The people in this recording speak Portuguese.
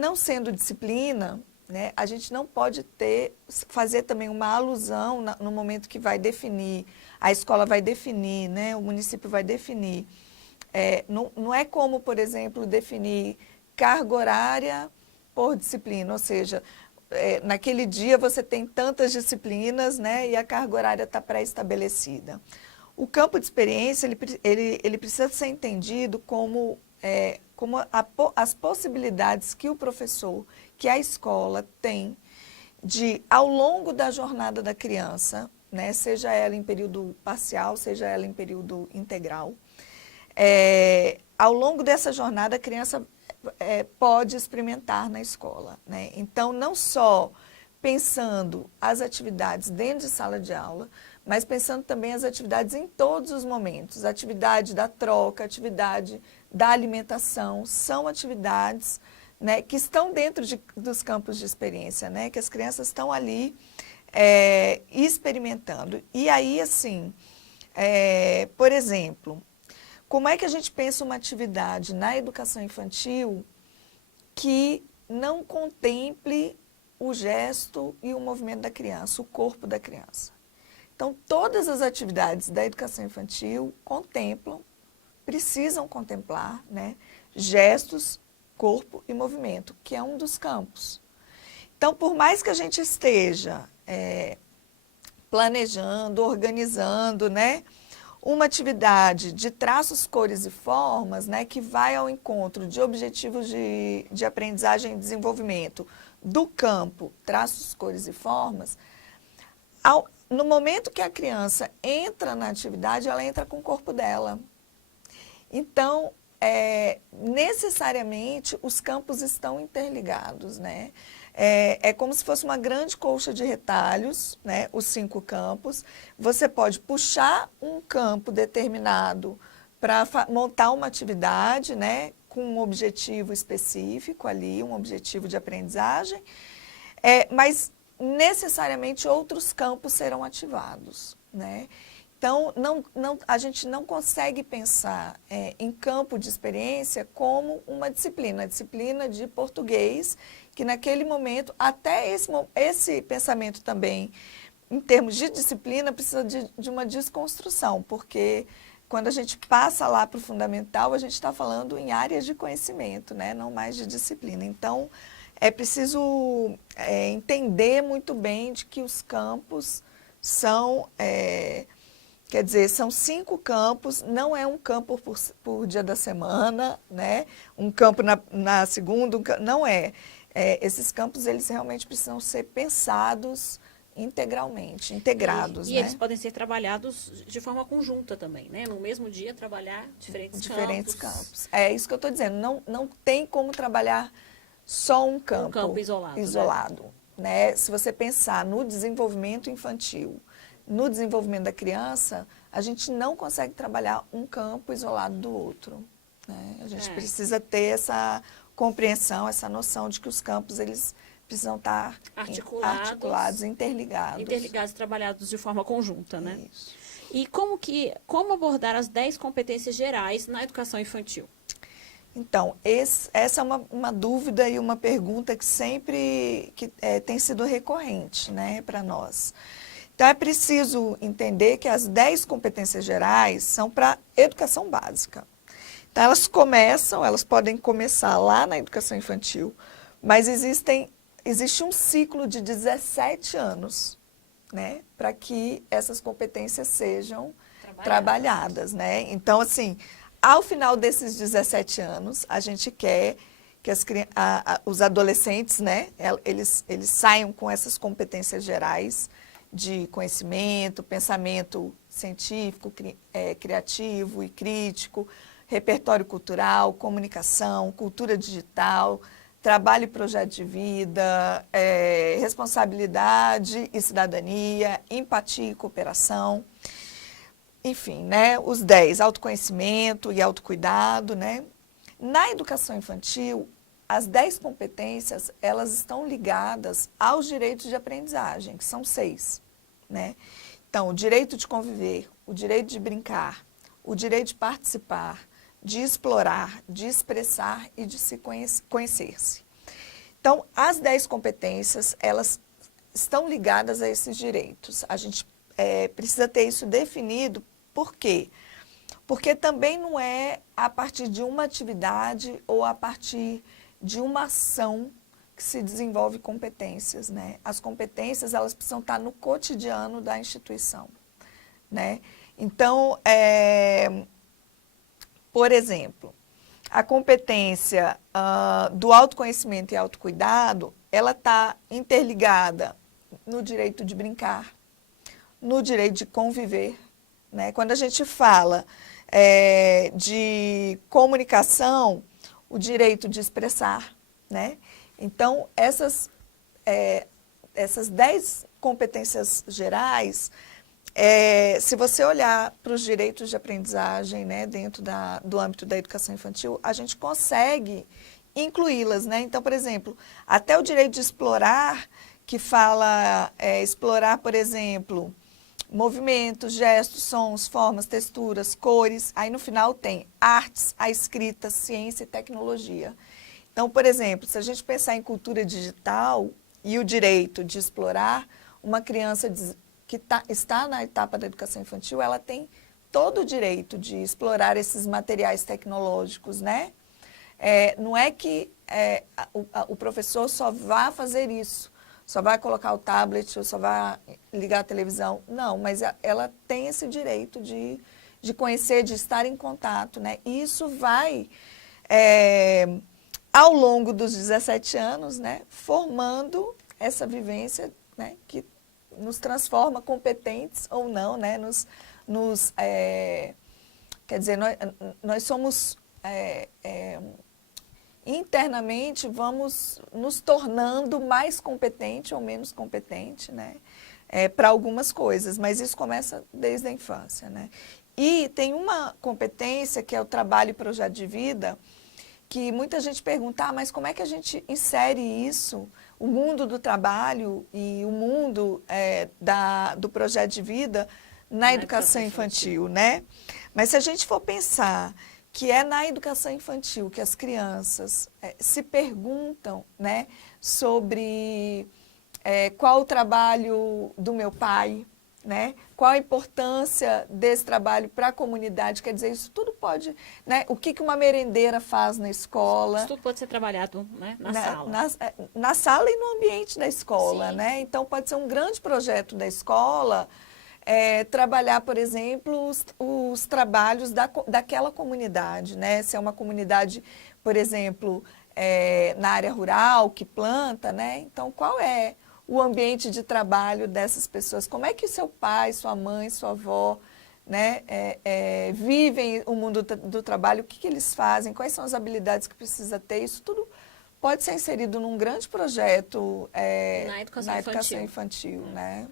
não sendo disciplina, né, a gente não pode fazer também uma alusão no momento que vai definir, a escola vai definir, né, o município vai definir. Não é como, por exemplo, definir carga horária por disciplina, ou seja, naquele dia você tem tantas disciplinas, né, e a carga horária está pré-estabelecida. O campo de experiência, ele precisa ser entendido como as possibilidades que o professor, que a escola tem de, ao longo da jornada da criança, né, seja ela em período parcial, seja ela em período integral, ao longo dessa jornada a criança pode experimentar na escola, né? Então, não só pensando as atividades dentro de sala de aula, mas pensando também as atividades em todos os momentos. A atividade da troca, a atividade da alimentação, são atividades, né, que estão dentro dos campos de experiência, né, que as crianças estão ali experimentando. E aí, assim, por exemplo, como é que a gente pensa uma atividade na educação infantil que não contemple o gesto e o movimento da criança, o corpo da criança? Então, todas as atividades da educação infantil precisam contemplar, né, gestos, corpo e movimento, que é um dos campos. Então, por mais que a gente esteja planejando, organizando, né, uma atividade de traços, cores e formas, né, que vai ao encontro de objetivos de aprendizagem e desenvolvimento do campo, traços, cores e formas, no momento que a criança entra na atividade, ela entra com o corpo dela. Então, necessariamente, os campos estão interligados, né? É como se fosse uma grande colcha de retalhos, né? Os 5 campos. Você pode puxar um campo determinado para montar uma atividade, né? Com um objetivo específico ali, um objetivo de aprendizagem, mas necessariamente outros campos serão ativados, né? Então, a gente não consegue pensar em campo de experiência como uma disciplina, a disciplina de português, que naquele momento, até esse pensamento também, em termos de disciplina, precisa de uma desconstrução, porque quando a gente passa lá para o fundamental, a gente está falando em áreas de conhecimento, né? Não mais de disciplina. Então, é preciso entender muito bem de que os campos são... Quer dizer, são 5 campos, não é um campo por dia da semana, né? Um campo na segunda, não é. Esses campos, eles realmente precisam ser pensados integralmente, integrados, e né? eles podem ser trabalhados de forma conjunta também, né? No mesmo dia, trabalhar diferentes campos. É isso que eu estou dizendo, não tem como trabalhar só um campo isolado, né? Se você pensar no desenvolvimento infantil, no desenvolvimento da criança, a gente não consegue trabalhar um campo isolado do outro, né? A gente precisa ter essa compreensão, essa noção de que os campos, eles precisam estar articulados, interligados. Interligados, trabalhados de forma conjunta, né? Isso. E como abordar as 10 competências gerais na educação infantil? Então, essa é uma dúvida e uma pergunta que sempre tem sido recorrente, né, para nós. Então, é preciso entender que as 10 competências gerais são para educação básica. Então, elas podem começar lá na educação infantil, mas existe um ciclo de 17 anos, né, para que essas competências sejam trabalhadas, né? Então, assim, ao final desses 17 anos, a gente quer que os adolescentes, né, eles saiam com essas competências gerais de conhecimento, pensamento científico, criativo e crítico, repertório cultural, comunicação, cultura digital, trabalho e projeto de vida, responsabilidade e cidadania, empatia e cooperação. Enfim, né, os 10, autoconhecimento e autocuidado, né? Na educação infantil, as 10 competências, elas estão ligadas aos direitos de aprendizagem, que são 6, né? Então, o direito de conviver, o direito de brincar, o direito de participar, de explorar, de expressar e de se conhecer-se. Então, as 10 competências, elas estão ligadas a esses direitos. A gente precisa ter isso definido. Por quê? Porque também não é a partir de uma atividade ou a partir de uma ação que se desenvolve competências, né? As competências, elas precisam estar no cotidiano da instituição, né? Então, por exemplo, a competência do autoconhecimento e autocuidado, ela está interligada no direito de brincar, no direito de conviver, né? Quando a gente fala de comunicação, o direito de expressar, né? Então, essas 10 competências gerais, se você olhar para os direitos de aprendizagem, né, dentro do âmbito da educação infantil, a gente consegue incluí-las, né? Então, por exemplo, até o direito de explorar, que fala explorar, por exemplo, movimentos, gestos, sons, formas, texturas, cores. Aí no final tem artes, a escrita, ciência e tecnologia. Então, por exemplo, se a gente pensar em cultura digital e o direito de explorar, uma criança que está na etapa da educação infantil, ela tem todo o direito de explorar esses materiais tecnológicos, né? Não é que o professor só vá fazer isso, só vai colocar o tablet ou só vai ligar a televisão. Não, mas ela tem esse direito de conhecer, de estar em contato, né? E isso vai, ao longo dos 17 anos, né, formando essa vivência, né, que nos transforma competentes ou não, né? Quer dizer, nós somos... internamente vamos nos tornando mais competente ou menos competente, né, para algumas coisas, mas isso começa desde a infância, né. E tem uma competência que é o trabalho e projeto de vida, que muita gente pergunta, mas como é que a gente insere isso, o mundo do trabalho e o mundo do projeto de vida na educação infantil, né? Mas se a gente for pensar que é na educação infantil que as crianças se perguntam, né, sobre qual o trabalho do meu pai, né, qual a importância desse trabalho para a comunidade, quer dizer, isso tudo pode, né, o que uma merendeira faz na escola. Isso tudo pode ser trabalhado, né, na sala. Na sala e no ambiente da escola, Sim. né, então pode ser um grande projeto da escola, trabalhar, por exemplo, os trabalhos daquela comunidade, né? Se é uma comunidade, por exemplo, na área rural, que planta, né? Então, qual é o ambiente de trabalho dessas pessoas? Como é que seu pai, sua mãe, sua avó, né, vivem o mundo do trabalho? O que eles fazem? Quais são as habilidades que precisa ter? Isso tudo pode ser inserido num grande projeto na educação infantil, né?